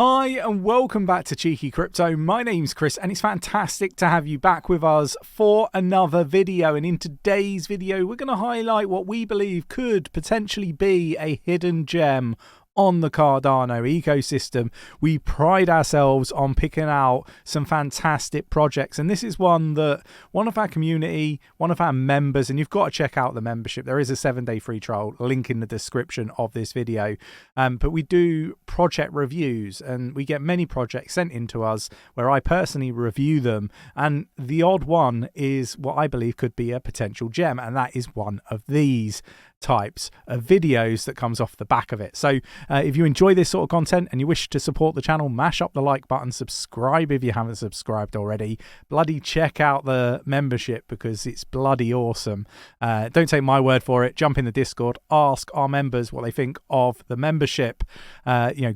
Hi and welcome back to Cheeky Crypto. My name's Chris and it's fantastic to have you back with us for another video. And in today's video, we're going to highlight what we believe could potentially be a hidden gem on the Cardano ecosystem. We pride ourselves on picking out some fantastic projects, and this is one that one of our community, one of our members, and you've got to check out the membership. There is a 7-day free trial, link in the description of this video. But we do project reviews and we get many projects sent in to us where I personally review them, and the odd one is what I believe could be a potential gem, and that is one of these types of videos that comes off the back of it. So if you enjoy this sort of content and you wish to support the channel, mash up the like button, subscribe if you haven't subscribed already, bloody check out the membership because it's bloody awesome. Don't take my word for it, jump in the Discord, ask our members what they think of the membership.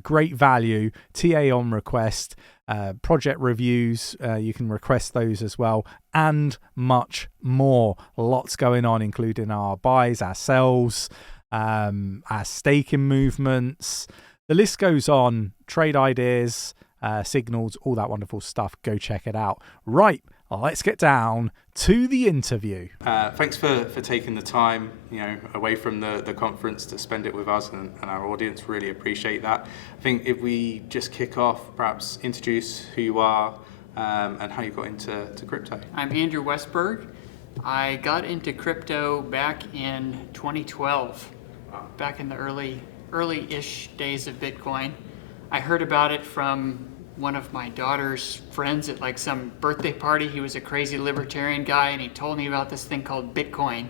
Great value, TA on request, project reviews, you can request those as well, and much more. Lots going on, including our buys, our sells, our staking movements. The list goes on. Trade ideas, signals, all that wonderful stuff. Go check it out. Right, let's get down to the interview. Thanks for taking the time, away from the conference to spend it with us and our audience. Really appreciate that. I think if we just kick off, perhaps introduce who you are and how you got into crypto. I'm Andrew Westberg. I got into crypto back in 2012, back in the early-ish days of Bitcoin. I heard about it from one of my daughter's friends at like some birthday party. He was a crazy libertarian guy and he told me about this thing called Bitcoin.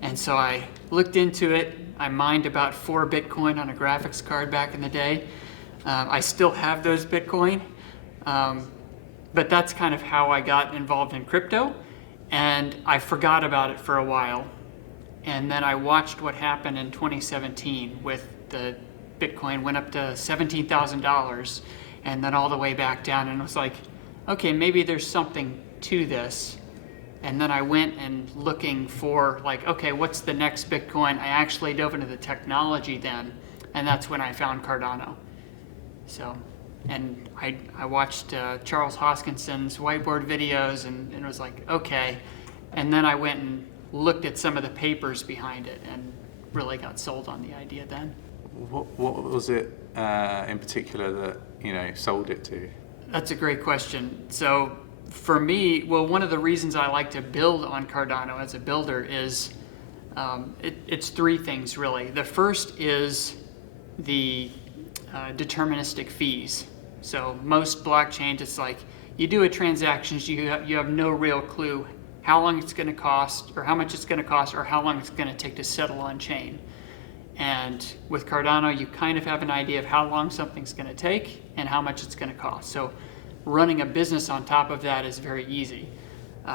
And so I looked into it. I mined about 4 Bitcoin on a graphics card back in the day. I still have those Bitcoin. But that's kind of how I got involved in crypto. And I forgot about it for a while. And then I watched what happened in 2017 with the Bitcoin went up to $17,000 and then all the way back down, and was like, okay, maybe there's something to this. And then I went and looking for like, okay, what's the next Bitcoin? I actually dove into the technology then, and that's when I found Cardano. So, and I watched Charles Hoskinson's whiteboard videos and it was like, okay. And then I went and looked at some of the papers behind it and really got sold on the idea then. What was it in particular that sold it to? That's a great question. So for me, well, one of the reasons I like to build on Cardano as a builder is it's 3 things really. The first is the deterministic fees. So most blockchains, it's like you do a transaction, you have no real clue how long it's going to cost, or how much it's going to cost, or how long it's going to take to settle on chain. And with Cardano, you kind of have an idea of how long something's going to take and how much it's going to cost. So running a business on top of that is very easy.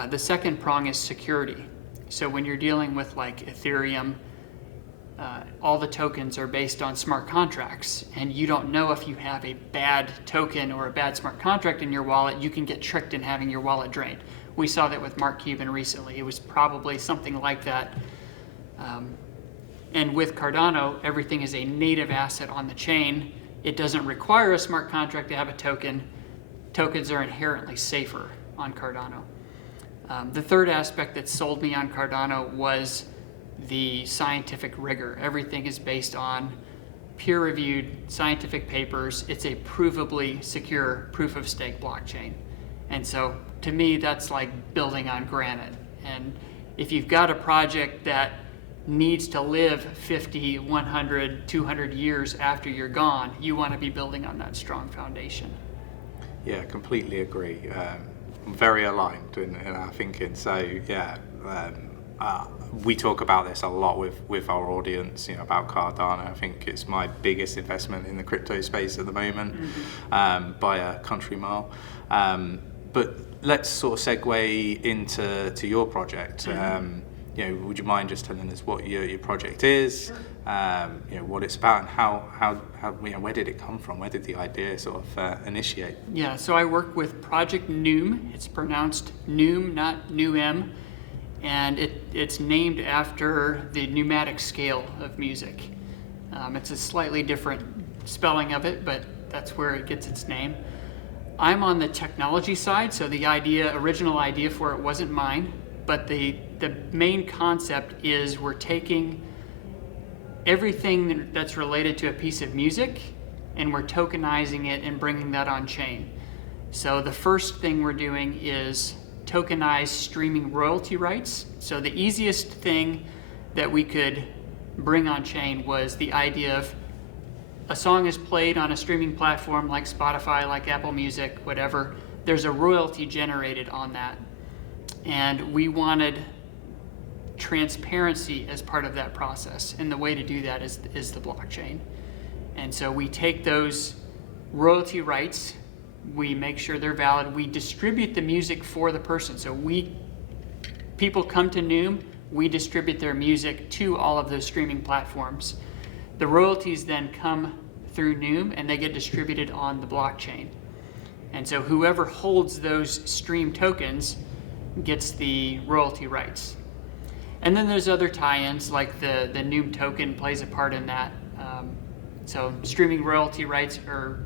The second prong is security. So when you're dealing with like Ethereum, all the tokens are based on smart contracts, and you don't know if you have a bad token or a bad smart contract in your wallet, you can get tricked in having your wallet drained. We saw that with Mark Cuban recently. It was probably something like that. And with Cardano, everything is a native asset on the chain. It doesn't require a smart contract to have a token. Tokens are inherently safer on Cardano. The third aspect that sold me on Cardano was the scientific rigor. Everything is based on peer-reviewed scientific papers. It's a provably secure proof-of-stake blockchain. And so to me, that's like building on granite. And if you've got a project that needs to live 50, 100, 200 years after you're gone, you want to be building on that strong foundation. Yeah, completely agree. Very aligned in our thinking. So yeah, we talk about this a lot with our audience, about Cardano. I think it's my biggest investment in the crypto space at the moment, by a country mile. But let's sort of segue into your project. Would you mind just telling us what your project is, what it's about, and how where did it come from? Where did the idea sort of initiate? Yeah, so I work with Project 𝗬𝗏. It's pronounced 𝗬𝗏, not 𝗬𝗏, and it's named after the pneumatic scale of music. It's a slightly different spelling of it, but that's where it gets its name. I'm on the technology side, so the original idea for it wasn't mine, but the main concept is we're taking everything that's related to a piece of music and we're tokenizing it and bringing that on chain. So the first thing we're doing is tokenize streaming royalty rights. So the easiest thing that we could bring on chain was the idea of a song is played on a streaming platform like Spotify, like Apple Music, whatever. There's a royalty generated on that. And we wanted transparency as part of that process. And the way to do that is the blockchain. And so we take those royalty rights, we make sure they're valid, we distribute the music for the person. So people come to Noom, we distribute their music to all of those streaming platforms. The royalties then come through Noom and they get distributed on the blockchain. And so whoever holds those stream tokens gets the royalty rights. And then there's other tie-ins, like the Noom token plays a part in that. So streaming royalties are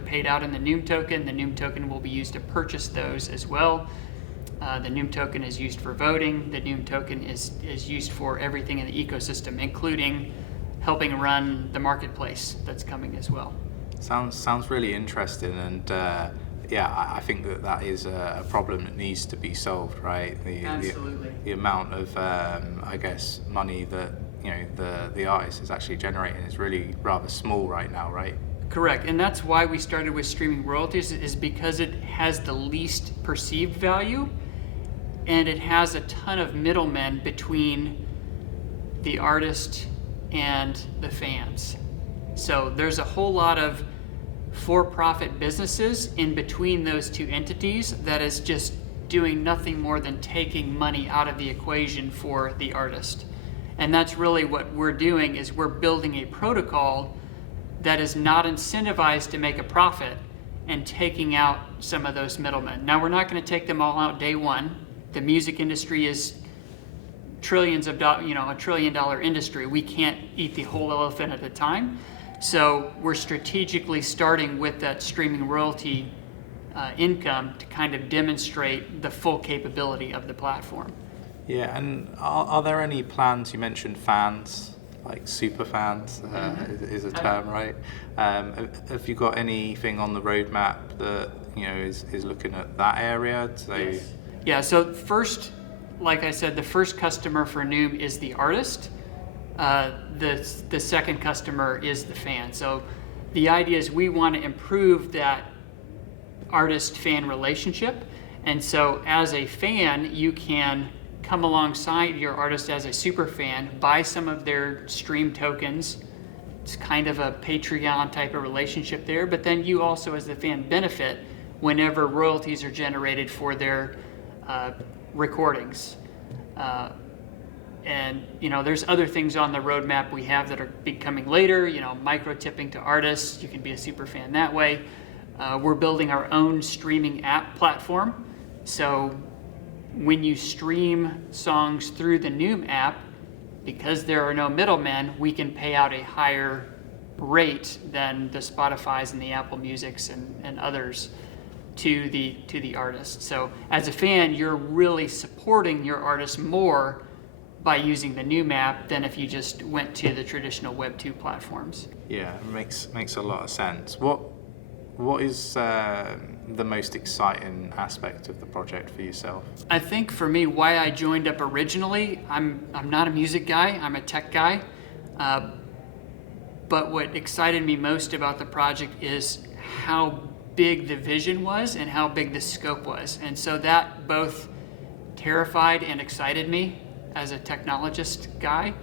paid out in the Noom token. The Noom token will be used to purchase those as well. The Noom token is used for voting. The Noom token is used for everything in the ecosystem, including helping run the marketplace that's coming as well. Sounds really interesting, and I think that is a problem that needs to be solved, right? Absolutely. The amount of money that the artist is actually generating is really rather small right now, right? Correct, and that's why we started with streaming royalties, is because it has the least perceived value, and it has a ton of middlemen between the artist and the fans. So there's a whole lot of for-profit businesses in between those two entities that is just doing nothing more than taking money out of the equation for the artist. And that's really what we're doing, is we're building a protocol that is not incentivized to make a profit and taking out some of those middlemen. Now, we're not going to take them all out day one. The music industry is $1 trillion industry. We can't eat the whole elephant at a time. So we're strategically starting with that streaming royalty income to kind of demonstrate the full capability of the platform. Yeah, and are there any plans? You mentioned fans, like super fans is a term, right? Have you got anything on the roadmap that is looking at that area? Yes. Yeah. So first, like I said, the first customer for Noom is the artist. The second customer is the fan. So the idea is we want to improve that artist-fan relationship. And so as a fan, you can come alongside your artist as a super fan, buy some of their stream tokens. It's kind of a Patreon type of relationship there, but then you also as the fan benefit whenever royalties are generated for their recordings. And there's other things on the roadmap we have that are becoming later, micro tipping to artists. You can be a super fan that way. We're building our own streaming app platform. So when you stream songs through the Noom app, because there are no middlemen, we can pay out a higher rate than the Spotifys and the Apple Musics and others to the artist. So as a fan, you're really supporting your artist more by using the Noom app than if you just went to the traditional Web 2 platforms. Yeah, it makes a lot of sense. What is the most exciting aspect of the project for yourself? I think for me, why I joined up originally, I'm not a music guy, I'm a tech guy. But what excited me most about the project is how big the vision was and how big the scope was. And so that both terrified and excited me as a technologist guy.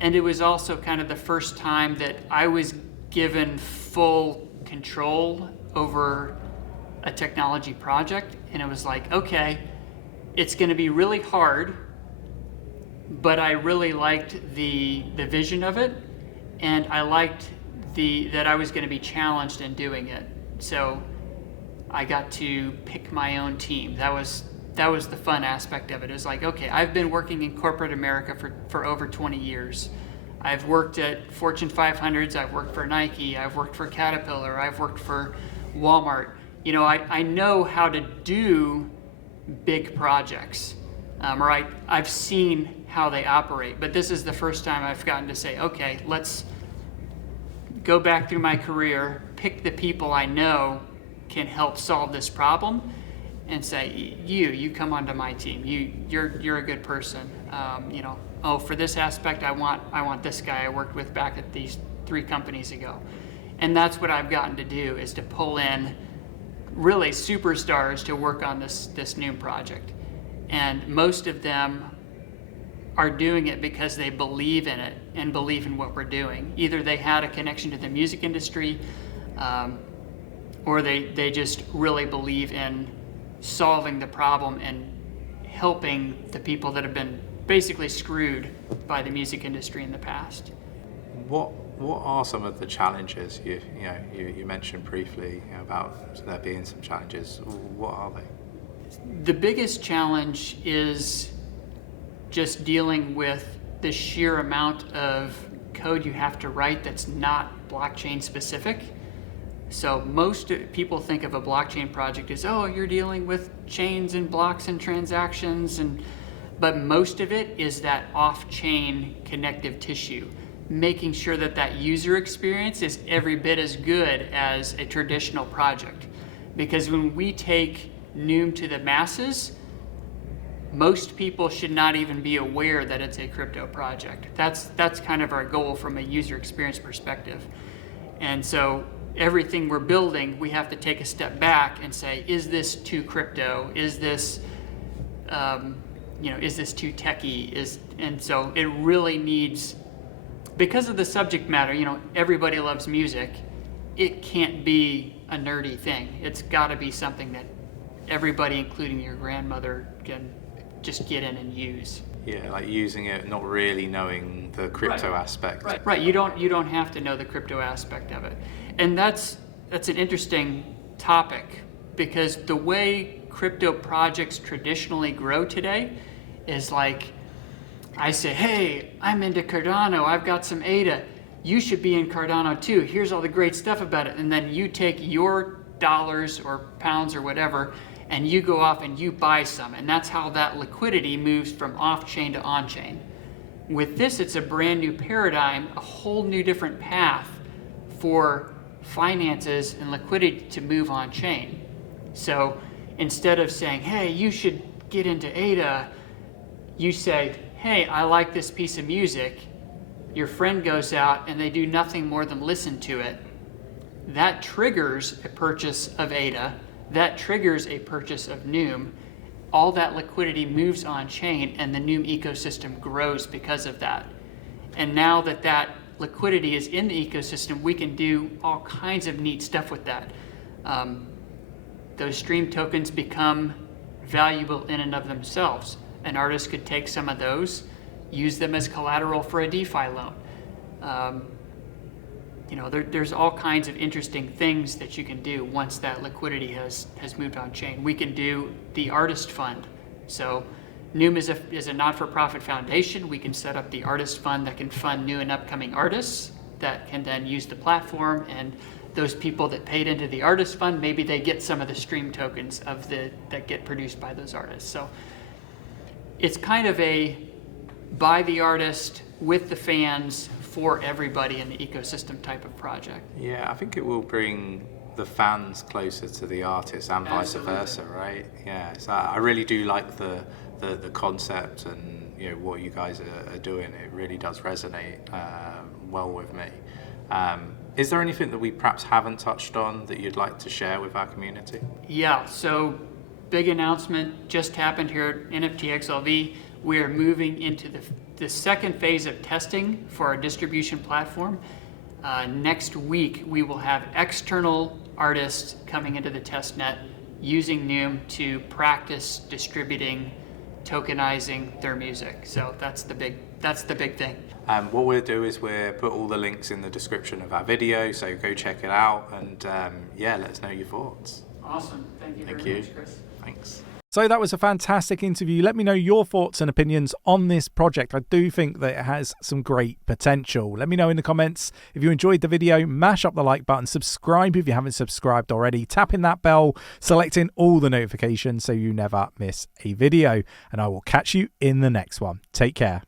And it was also kind of the first time that I was given full control over a technology project. And it was like, okay, it's going to be really hard, but I really liked the vision of it. And I liked that I was going to be challenged in doing it. So I got to pick my own team. That was the fun aspect of it. It was like, okay, I've been working in corporate America for over 20 years. I've worked at Fortune 500s, I've worked for Nike, I've worked for Caterpillar, I've worked for Walmart. You know, I know how to do big projects, or I've seen how they operate, but this is the first time I've gotten to say, okay, let's go back through my career, pick the people I know can help solve this problem, and say, you come onto my team. You're a good person. You know, oh, for this aspect, I want this guy I worked with back at these 3 companies ago, and that's what I've gotten to do, is to pull in really superstars to work on this new project, and most of them are doing it because they believe in it and believe in what we're doing. Either they had a connection to the music industry, or they just really believe in solving the problem and helping the people that have been basically screwed by the music industry in the past. What are some of the challenges you mentioned briefly about there being some challenges? What are they? The biggest challenge is just dealing with the sheer amount of code you have to write that's not blockchain specific. So most people think of a blockchain project as, oh, you're dealing with chains and blocks and transactions, but most of it is that off-chain connective tissue, making sure that that user experience is every bit as good as a traditional project. Because when we take Noom to the masses, most people should not even be aware that it's a crypto project. That's kind of our goal from a user experience perspective. And so everything we're building, we have to take a step back and say, is this too crypto? Is this, is this too techie? And so it really needs, because of the subject matter, everybody loves music. It can't be a nerdy thing. It's got to be something that everybody, including your grandmother, can just get in and use. Yeah, like using it, not really knowing the crypto aspect. Right. You don't have to know the crypto aspect of it, and that's an interesting topic, because the way crypto projects traditionally grow today is like, I say, hey, I'm into Cardano. I've got some ADA. You should be in Cardano too. Here's all the great stuff about it, and then you take your dollars or pounds or whatever, and you go off and you buy some, and that's how that liquidity moves from off-chain to on-chain. With this, it's a brand new paradigm, a whole new different path for finances and liquidity to move on-chain. So instead of saying, hey, you should get into ADA, you say, hey, I like this piece of music. Your friend goes out and they do nothing more than listen to it. That triggers a purchase of ADA. That triggers a purchase of Noom. All that liquidity moves on chain, and the Noom ecosystem grows because of that. And now that liquidity is in the ecosystem, we can do all kinds of neat stuff with that. Those stream tokens become valuable in and of themselves. An artist could take some of those, use them as collateral for a DeFi loan. There's all kinds of interesting things that you can do once that liquidity has moved on chain. We can do the artist fund. So Noom is a not-for-profit foundation. We can set up the artist fund that can fund new and upcoming artists that can then use the platform, and those people that paid into the artist fund, maybe they get some of the stream tokens that get produced by those artists. So it's kind of a by the artist with the fans for everybody in the ecosystem type of project. Yeah, I think it will bring the fans closer to the artists and vice versa, right? Yeah, so I really do like the concept and what you guys are doing. It really does resonate well with me. Is there anything that we perhaps haven't touched on that you'd like to share with our community? Yeah, so big announcement just happened here at NFTXLV. We are moving into the second phase of testing for our distribution platform. Next week, we will have external artists coming into the test net using Noom to practice distributing, tokenizing their music. So that's the big thing. What we'll do is we'll put all the links in the description of our video, so go check it out, and let us know your thoughts. Awesome. Thank you very much, Chris. Thanks. So that was a fantastic interview. Let me know your thoughts and opinions on this project. I do think that it has some great potential. Let me know in the comments if you enjoyed the video. Mash up the like button, subscribe if you haven't subscribed already, tapping that bell, selecting all the notifications so you never miss a video, and I will catch you in the next one. Take care.